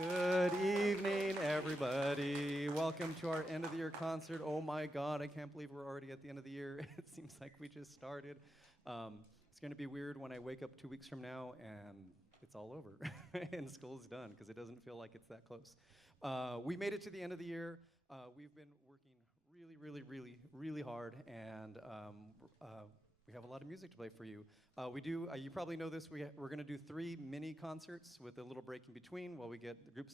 Good evening, everybody. Welcome to our end of the year concert. Oh my God, I can't believe we're already at the end of the year. It seems like we just started. It's going to be weird when I wake up 2 weeks from now and it's all over and school's done because it doesn't feel like it's that close. We made it to the end of the year. We've been working really hard, and we have a lot of music to play for you. You probably know this, we're going to do 3 mini concerts with a little break in between while we get the group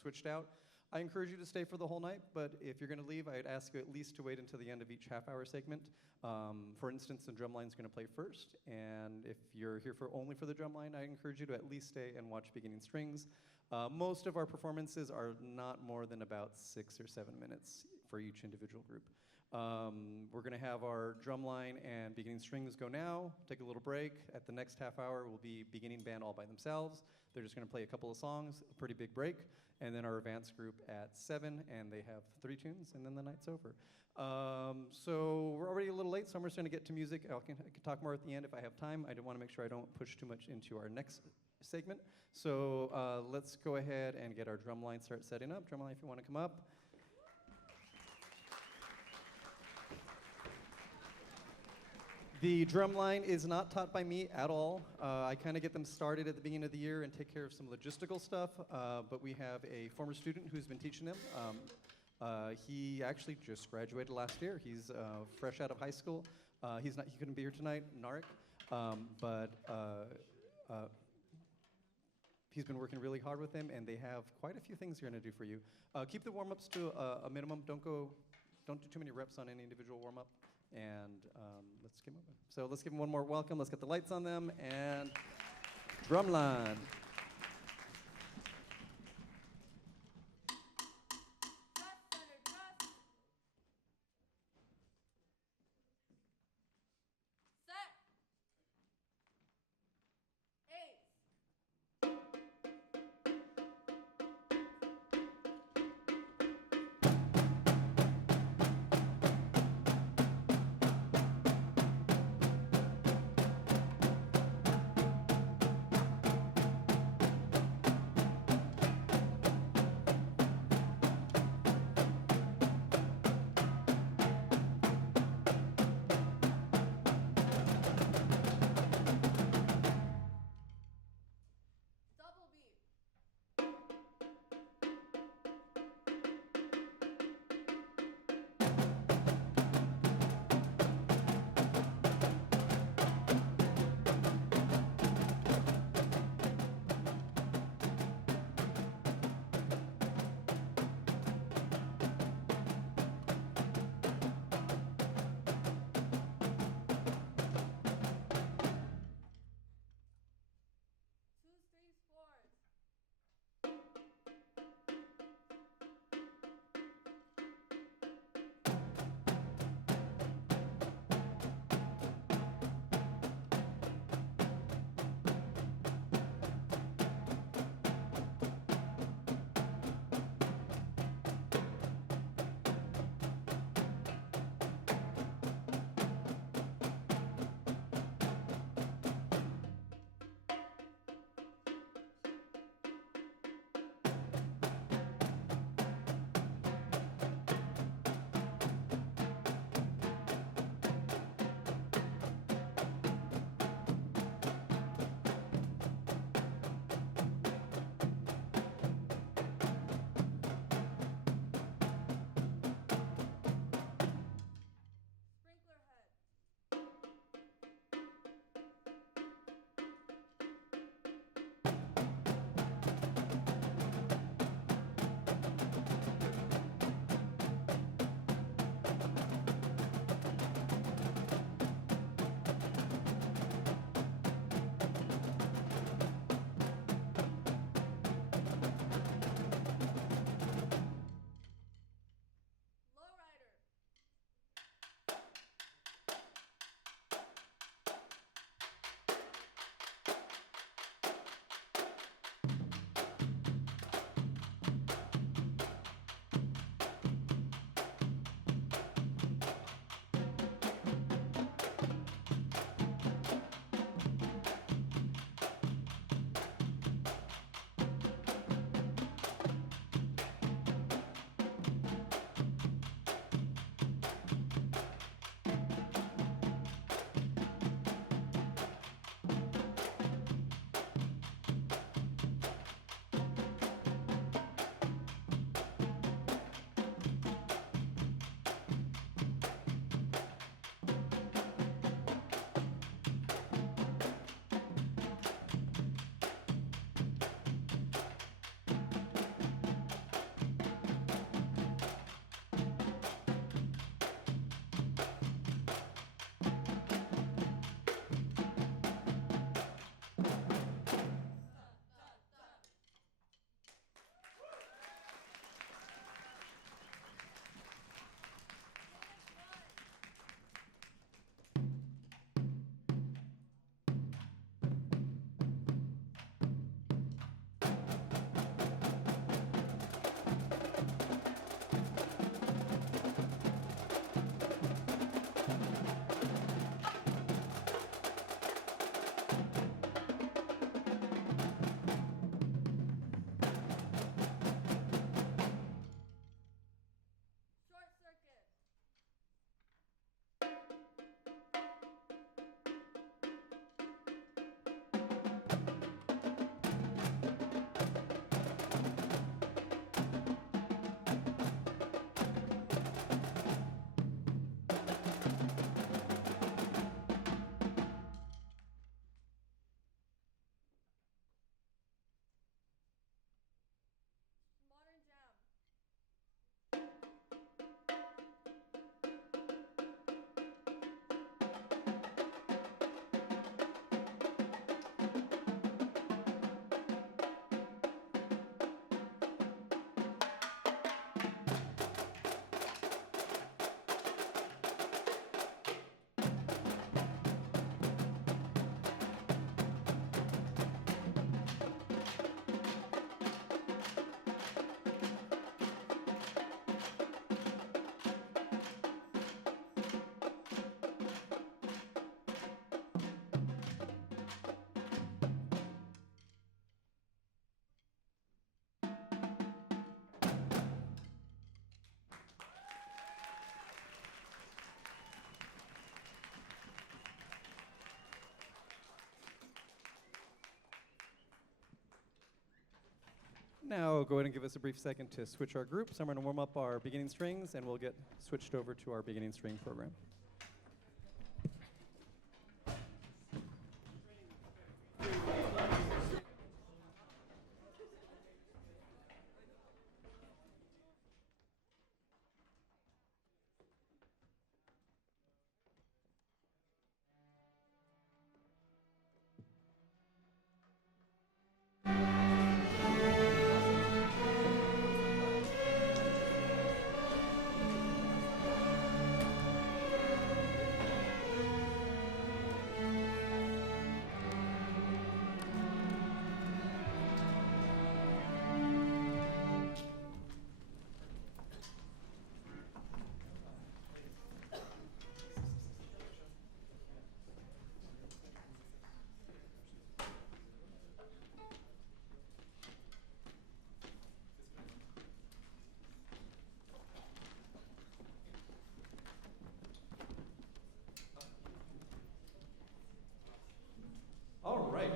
switched out. I encourage you to stay for the whole night, but if you're going to leave, I'd ask you at least to wait until the end of each half-hour segment. For instance, the Drumline's going to play first, and if you're here only for the Drumline, I encourage you to at least stay and watch Beginning Strings. Most of our performances are not more than about 6 or 7 minutes for each individual group. We're going to have our Drumline and Beginning Strings go now, take a little break. At the next half hour will be Beginning Band all by themselves. They're just going to play a couple of songs, a pretty big break, and then our advanced group at 7, and they have 3 tunes, and then the night's over. So we're already a little late, so I'm just going to get to music. I can talk more at the end if I have time. I want to make sure I don't push too much into our next segment. So let's go ahead and get our Drumline start setting up. Drumline, if you want to come up. The Drumline is not taught by me at all. I kind of get them started at the beginning of the year and take care of some logistical stuff, but we have a former student who's been teaching them. He actually just graduated last year. He's fresh out of high school. He couldn't be here tonight, Narek, but he's been working really hard with them, and they have quite a few things they're going to do for you. Keep the warm-ups to a minimum. Don't do too many reps on any individual warm-up. And let's get moving. So let's give them one more welcome. Let's get the lights on them, and Drumline. Now go ahead and give us a brief second to switch our groups. I'm going to warm up our beginning strings, and we'll get switched over to our beginning string program. All right.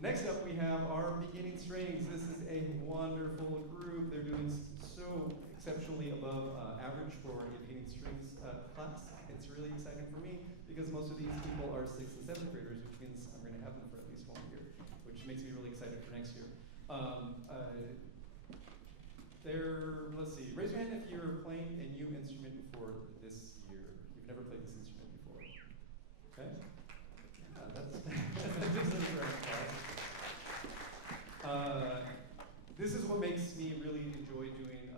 Next up, we have our beginning strings. This is a wonderful group. They're doing so exceptionally above average for a beginning strings class. It's really exciting for me because most of these people are 6th and 7th graders, which means I'm going to have them for at least 1 year, which makes me really excited for next year. Let's see, raise your hand if you're playing a new instrument for this year. You've never played this instrument before. Okay? That's this is what makes me really enjoy doing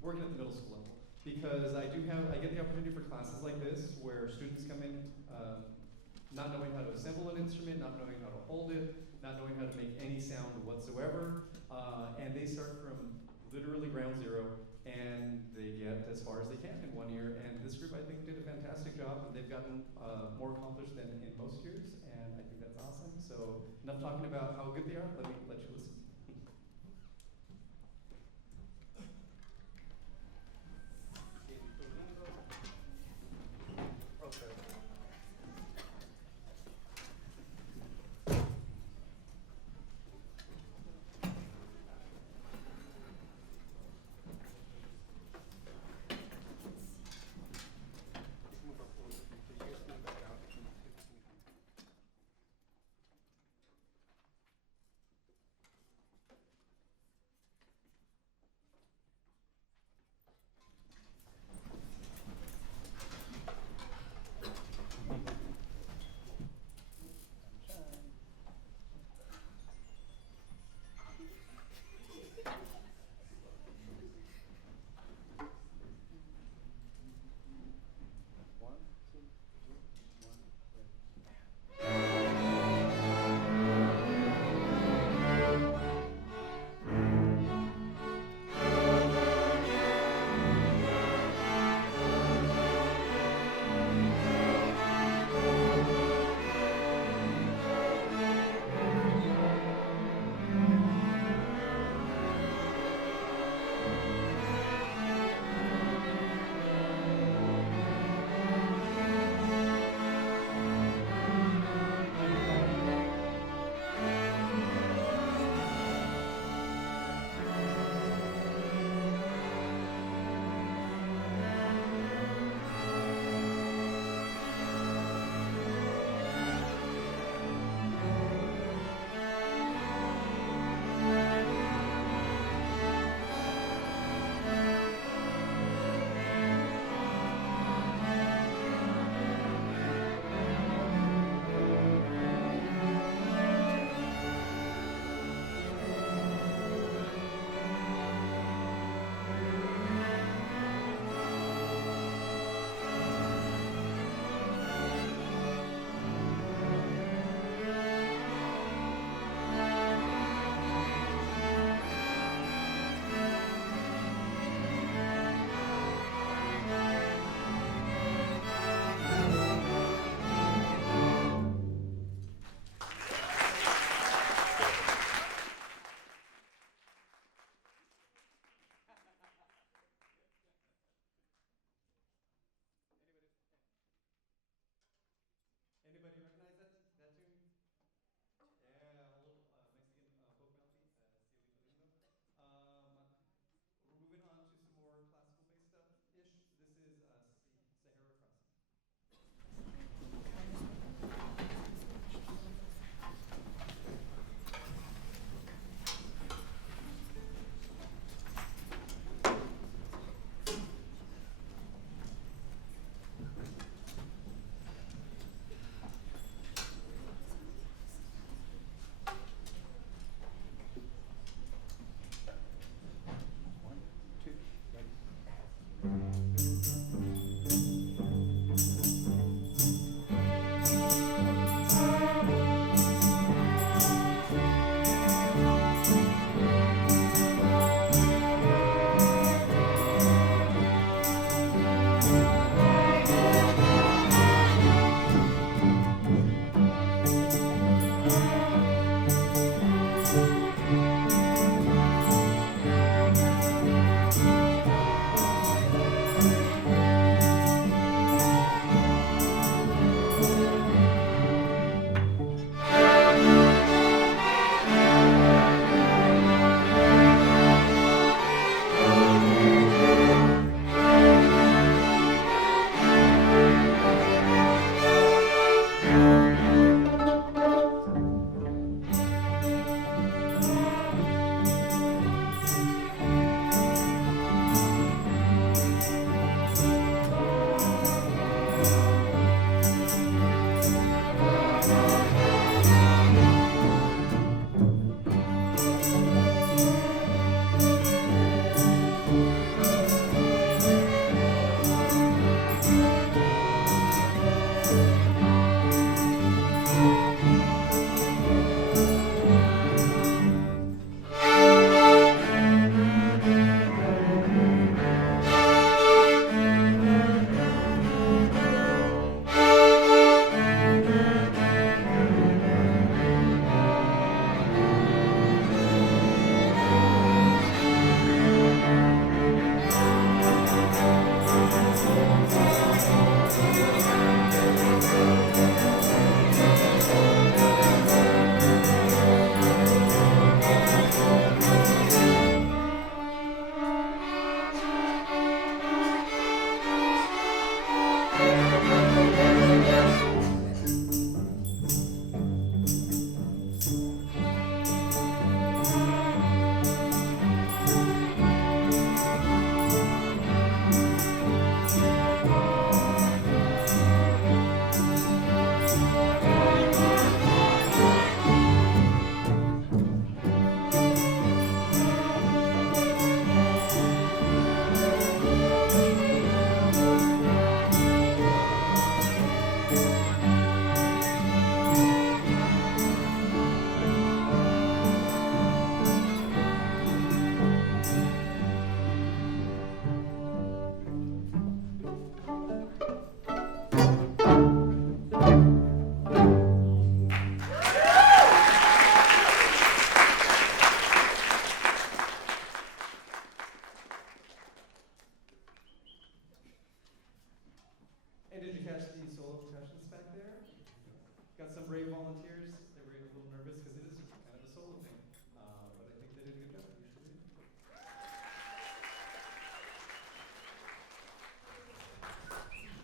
working at the middle school level, because I get the opportunity for classes like this where students come in not knowing how to assemble an instrument, not knowing how to hold it, not knowing how to make any sound whatsoever, and they start from literally ground zero, and they get as far as they can in 1 year. And this group, I think, did a fantastic job, and they've gotten more accomplished than in most years, and I think that's awesome. So enough talking about how good they are, let you listen.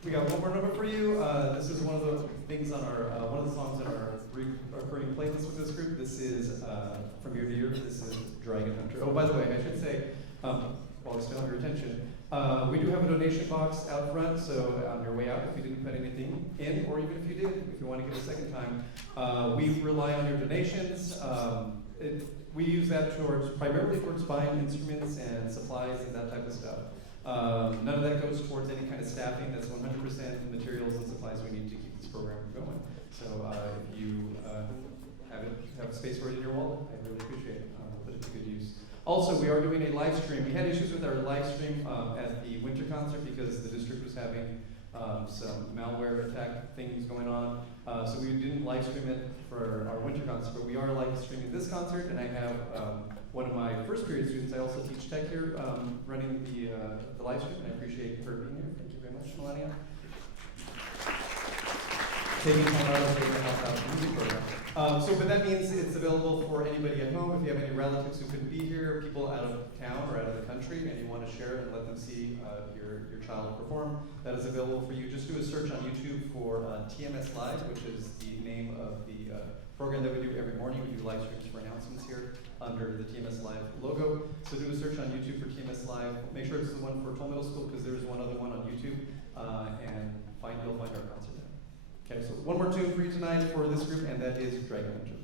We got one more number for you. This is one of the things on our one of the songs in our recurring playlist with this group. This is From Year to Year. This is Dragon Hunter. Oh, by the way, I should say, while I still have your attention, we do have a donation box out front. So on your way out, if you didn't put anything in, or even if you did, if you want to give a second time, we rely on your donations. We use that primarily towards buying instruments and supplies and that type of stuff. None of that goes towards any kind of staffing. That's 100% the materials and supplies we need to keep this program going. So if you have space for it in your wallet, I really appreciate it. We'll put it to good use. Also, we are doing a live stream. We had issues with our live stream at the winter concert because the district was having some malware attack things going on. So we didn't live stream it for our winter concert, but we are live streaming this concert, and I have one of my first period students. I also teach tech here, running the live stream, and I appreciate her being here. Thank you very much, Melania. Taking time out of the day to help out the music program. But that means it's available for anybody at home. If you have any relatives who couldn't be here, people out of town or out of the country, and you want to share it and let them see your child perform, that is available for you. Just do a search on YouTube for TMS Live, which is the name of the program that we do every morning. We do live streams for announcements here under the TMS Live logo. So do a search on YouTube for TMS Live. Make sure it's the one for Toll Middle School, because there's one other one on YouTube, and you'll find our concert there. Okay, so one more tune for you tonight for this group, and that is Dragon Hunter.